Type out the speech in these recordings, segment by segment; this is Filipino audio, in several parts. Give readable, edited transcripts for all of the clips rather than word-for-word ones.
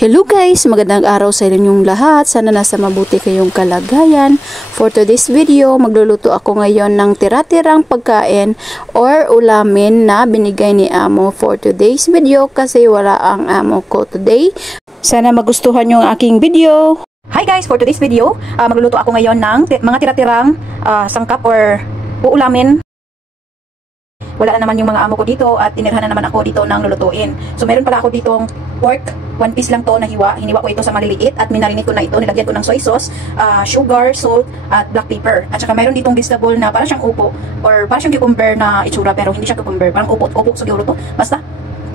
Hello guys! Magandang araw sa inyong lahat. Sana nasa mabuti kayong kalagayan. For today's video, magluluto ako ngayon ng tira-tirang pagkain or ulamin na binigay ni amo for today's video kasi wala ang amo ko today. Sana magustuhan yung aking video. Hi guys! For today's video, magluluto ako ngayon ng mga tira-tirang sangkap or uulamin. Wala na naman yung mga amo ko dito at tinirhan na naman ako dito ng lulutuin. So meron pala ako ditong pork, 1 piece lang to na hiniwa ko ito sa maliliit at minarinate ko na ito, nilagyan ko ng soy sauce, sugar, salt at black pepper. At saka meron ditong vegetable na parang siyang upo or parang siyang cucumber na itsura pero hindi siya cucumber, parang upo siguro to. Basta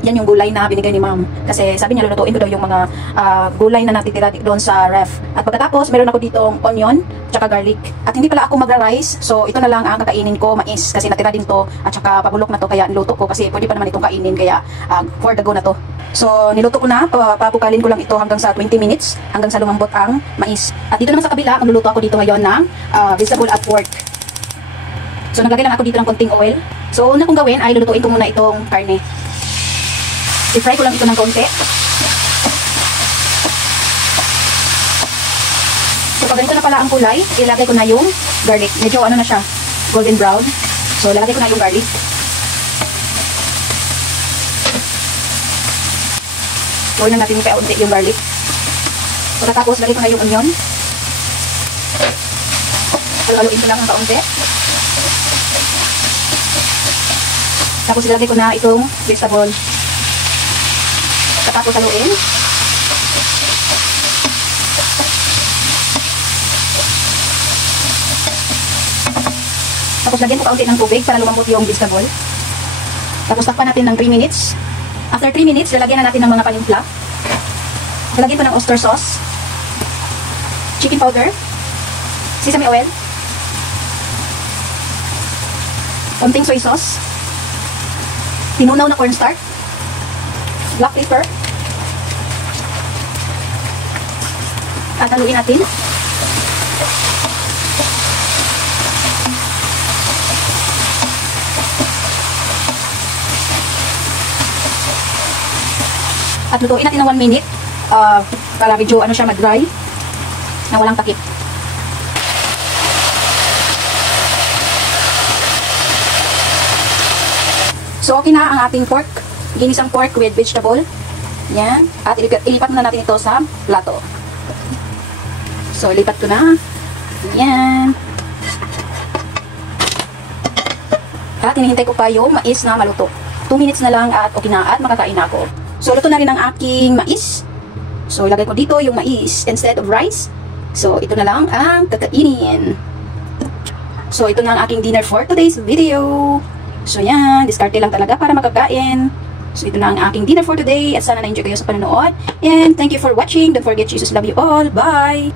yan yung gulay na binigay ni ma'am. Kasi sabi niya lulutuin ko daw yung mga gulay na natitira doon sa ref. At pagkatapos, meron ako ditong onion, tsaka garlic. At hindi pala ako magra-rice. So, ito na lang ang kakainin ko, mais. Kasi natira din to. At saka pabulok na to, kaya niluto ko. Kasi pwede pa naman itong kainin, kaya for the go na to. So, niluto ko na. Pabukalin ko lang ito hanggang sa 20 minutes. Hanggang sa lumambot ang mais. At dito naman sa kabila, magluluto ako dito ngayon ng vegetable at pork. So, naglagay lang ako dito ng konting oil. So, una kong gawin ay lulutuin ko muna itong karne. I-fry ko lang ito ng konti. So, pag ganito na pala ang kulay, ilagay ko na yung garlic. Medyo ano na siya, golden brown. So, ilagay ko na yung garlic. Gawin lang natin kaunti yung garlic. Pagkatapos, lagay ko na yung onion. Haluin ko lang ng kaunti. Tapos, ilagay ko na itong vegetable. Tapos haluin. Tapos lagyan ko kaunti ng tubig para lumambot yung vegetable. Tapos takpan natin ng 3 minutes. After 3 minutes, lalagyan na natin ng mga panimpla. Lalagyan ko ng oyster sauce, chicken powder, sesame oil, konting soy sauce, tinunaw na cornstarch, black pepper, at haluin natin. At lutuin natin ng 1 minute para medyo ano siya mag-dry na walang takip. So okay na ang ating pork, ginisang pork with vegetable. Yan. At ilipat na natin ito sa plato. So, ilipat ko na. Yan. At hinihintay ko pa yung mais na maluto. 2 minutes na lang at okay na at makakain na ako. So, luto na rin ang aking mais. So, ilagay ko dito yung mais instead of rice. So, ito na lang ang kakainin. So, ito na ang aking dinner for today's video. So, yan. Diskarte lang talaga para makakain. So, ito na ang aking dinner for today at sana na-enjoy kayo sa panonood. And thank you for watching. Don't forget, Jesus love you all. Bye!